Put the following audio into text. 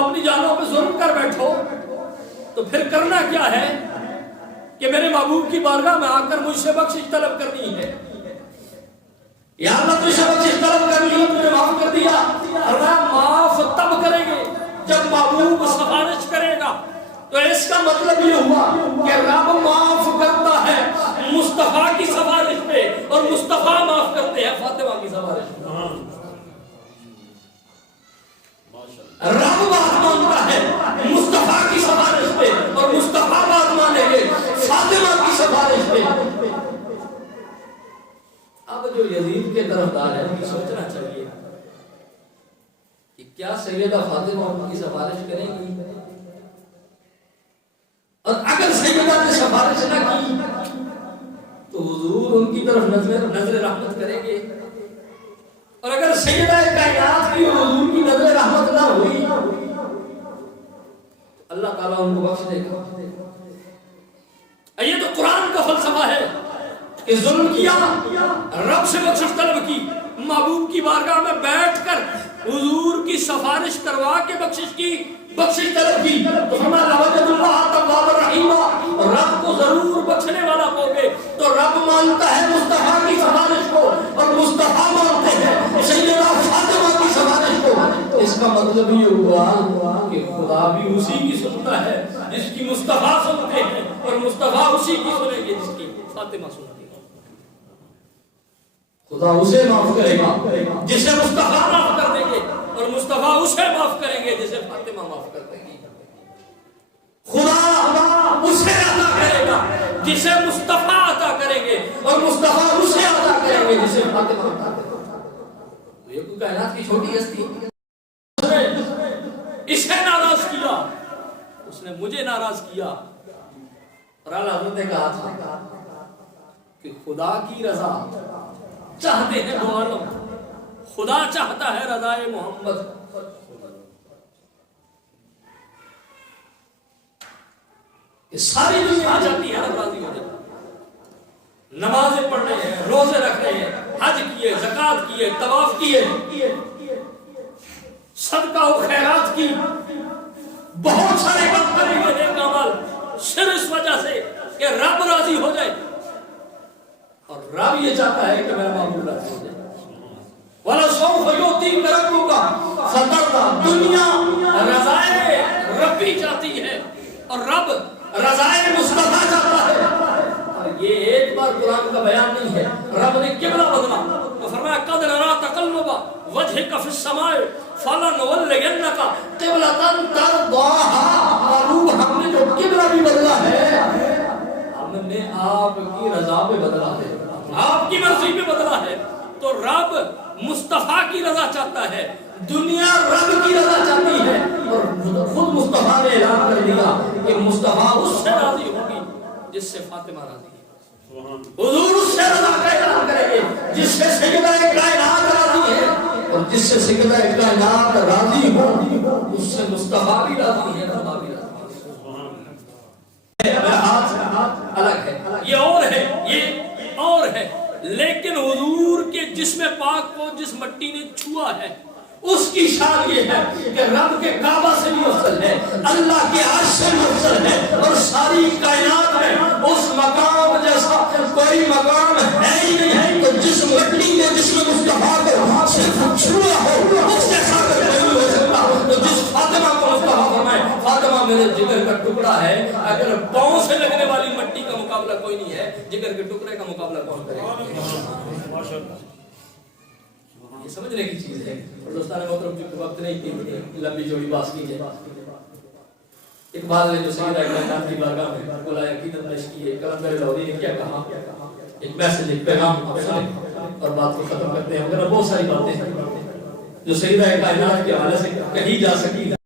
اپنی جانوں پہ ظلم کر بیٹھو تو پھر کرنا کیا ہے کہ میرے محبوب کی بارگاہ میں آ کر مجھ سے بخشش طلب کرنی ہے. یا اللہ تجھ سے بخشش طلب کر لی, تجھے معاف کر دیا. اللہ معاف تب کریں گے جب محبوب سفارش کرے گا. تو اس کا مطلب یہ ہوا کہ رب معاف کرتا ہے مصطفیٰ کی سفارش پہ اور مصطفیٰ معاف کرتے ہیں فاطمہ کی سفارش پہ. رب بات مانتا ہے مصطفیٰ کی سفارش پہ اور مصطفیٰ بات مانیں گے فاطمہ کی سفارش پہ. اب جو یزید کے طرفدار ہیں ان کی سوچنا چاہیے کہ کیا سیدہ فاطمہ ان کی سفارش کریں گی, اور اگر سیدہ نے سفارش نہ کی تو حضور ان کی طرف نظر رحمت کریں گے, اور اگر سیدہ کائنات کی حضور کی نظر رحمت نہ ہوئی اللہ تعالیٰ ان کو بخش دے گا. یہ تو قرآن کا فلسفہ ہے کہ ظلم کیا, رب سے بخشش طلب کی, محبوب کی بارگاہ میں بیٹھ کر حضور کی سفارش کروا کے بخشش کی, بخشش طلب کی. تو فرمایا لوجد اللہ تواب الرحیم, رب کو ضرور بخشنے والا ہوگے. تو رب مانتا ہے مصطفیٰ کی سفارش کو اور مصطفیٰ مانتے ہیں سیدہ فاطمہ کی سفارش کو. اس کا مطلب یہ ہوا کہ خدا بھی اسی کی سنتا ہے جس کی مصطفیٰ سنتے ہیں, اور مصطفیٰ اسی کی سنیں گے جس کی فاطمہ سنتی ہے. خدا اسے معاف کرے گا جسے مصطفیٰ معاف کر دیں گے, اور مصطفیٰ اسے معاف کریں گے جسے فاطمہ معاف کر دیں گی. خدا اسے عطا کرے گا جسے مصطفیٰ عطا کریں گے, اور مصطفیٰ اسے عطا کریں گے جسے فاطمہ عطا کریں گے. تو یہ کوئی کائنات کی چھوٹی ہستی, اسے ناراض کیا, اس نے مجھے ناراض کیا. اور اعلیٰ حضرت نے کہا کہ خدا کی رضا چاہتے ہیں دو عالم, خدا چاہتا ہے رضائے محمد. یہ ساری دنیا چاہتی ہے راضی ہو جائے. نمازیں پڑھ رہے ہیں, روزے رکھ رہے ہیں, حج کیے, زکات کیے, طواف کیے, صدقہ و خیرات کی, بہت سارے کام کریں گے نیک اعمال, صرف اس وجہ سے کہ رب راضی ہو جائے. اور رب یہ چاہتا ہے کہ میرا معبود راضی ہو جائے. وَلَسَوْفَ يُعْطِيكَ رَبُّكَ فَتَرْضَىٰ, دنیا رضائے ربی چاہتی ہے اور رب رضائے مصطفیٰ چاہتا ہے. اور یہ ایک بار قرآن کا بیان نہیں ہے, رب نے قبلہ بدلا تو فرمایا قَدْ نَرَىٰ تَقَلُّبَ وَجْهِكَ فِي السَّمَاءِ فَلَنُوَلِّيَنَّكَ قِبْلَةً تَرْضَاهَا. ہم نے جو قبلہ بھی بدلا ہے ہم نے آپ کی رضا پہ بدلا ہے, آپ کی مرضی پہ بدلا ہے. تو رب مصطفیٰ کی رضا چاہتا ہے, دنیا رب کی رضا چاہتی ہے, اور خود مصطفیٰ نے اعلان کر دیا کہ مصطفیٰ اس سے راضی ہوگی جس سے فاطمہ راضی ہے. حضور اس سے رضا کا اعلان کریں گے جس سے سیدہ کائنات راضی ہے, اور جس سے سیدہ کائنات راضی ہو اس سے مصطفیٰ بھی راضی ہے, خدا بھی راضی ہے. ہاتھ الگ ہے, یہ اور ہے, یہ اور ہے. لیکن حضور کے جسم پاک کو جس مٹی نے چھوا ہے اس کی شان یہ ہے کہ رب کے کعبہ سے بھی افضل ہے, اللہ کے عرش سے بھی افضل ہے, اور ساری کائنات میں اس مقام جیسا کوئی مقام ہے ہی نہیں ہے. تو جس مٹی نے جسم مصطفیٰ کو صرف چھوا ہو اس جیسا کوئی نہیں ہو سکتا. تو جس فاطمہ کو مصطفیٰ فرمائے فاطمہ میرے جگر کا ٹکڑا ہے, اگر پاؤں سے لگنے والی مٹی کا مقابلہ کوئی نہیں ہے, جگر کے ٹکڑے کا مقابلہ کون کرے گا. یہ سمجھنے کی چیز ہے. اور دوستان محترم جو وقت نہیں کی لمبی چوڑی بات کی جائے, اقبال نے جو سیدہ کائنات کی بارگاہ میں بلایا عقیدت پیش کی ہے, کلندر لاہوری نے کیا کہا, ایک میسج, ایک پیغام اور بات کو ختم کرتے ہیں. مگر بہت ساری باتیں ہیں جو سیدہ کائنات کے حوالے سے کہی جا سکی.